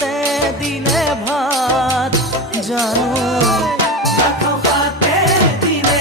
খাতে দিনে ভাত জানো না খাও খাতে দিনে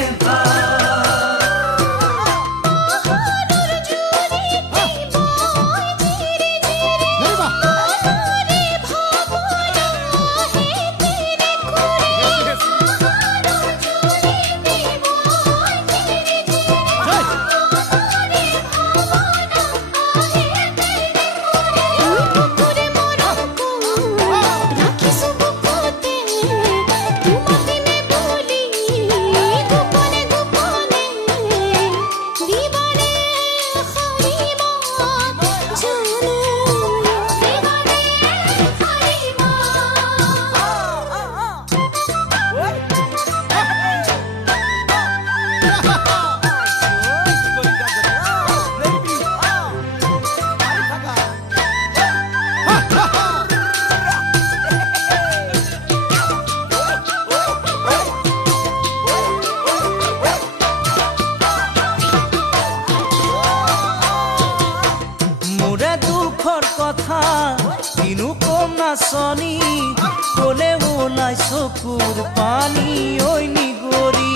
কথা কিনু কম নাচনি কলে ওলাই চকুৰ পানী ঐ নিগৰি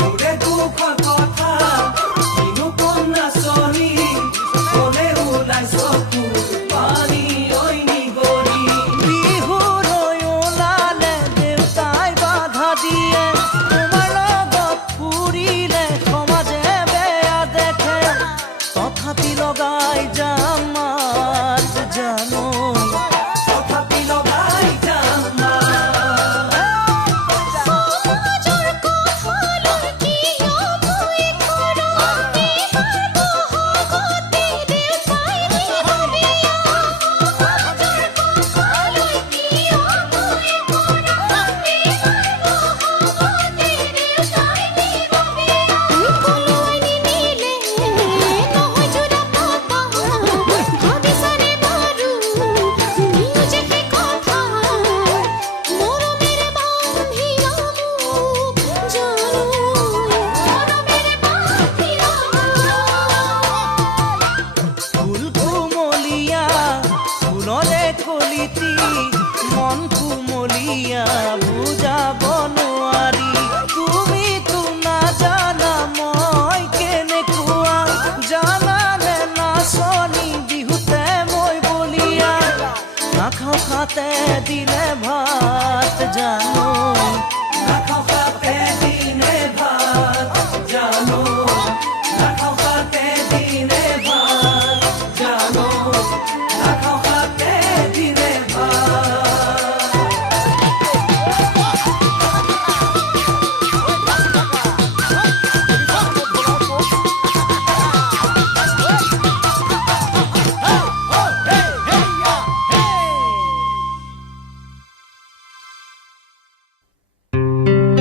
মোৰে দুখৰ কথা কিনু কম নাচনি কলে ওলাই চকুৰ পানী ঐ নিগৰি বিহুলৈ ওলালে দেউতাই বাধা দিয়ে তোমাৰ লগত ফুৰিলে সমাজে বেয়া দেখে তথাপি লগাই যাম জানো তথাপি লগাই যাম না সমাজৰ কথালৈ কিয় ভয় কৰা বহাগতে দেউতাই দিব বিয়া সমাজৰ কথালৈ কিয় ভয় কৰা বহাগতে দেউতাই দিব বিয়া সকলোৱে নিমিলে নহয় জোৰা পাতা ভাবিছানে মন কুমলীয়া বুজাব নোৱাৰি তুমি তো নাজানা মই কেনেকুৱা জানানে নাচনি বিহুতে মই বলিয়া নাখাওঁ খাতে দিলে ভাত জানো নাখাওঁ খাতে দিলে ভাত জানো নাখাওঁ খাতে দিলে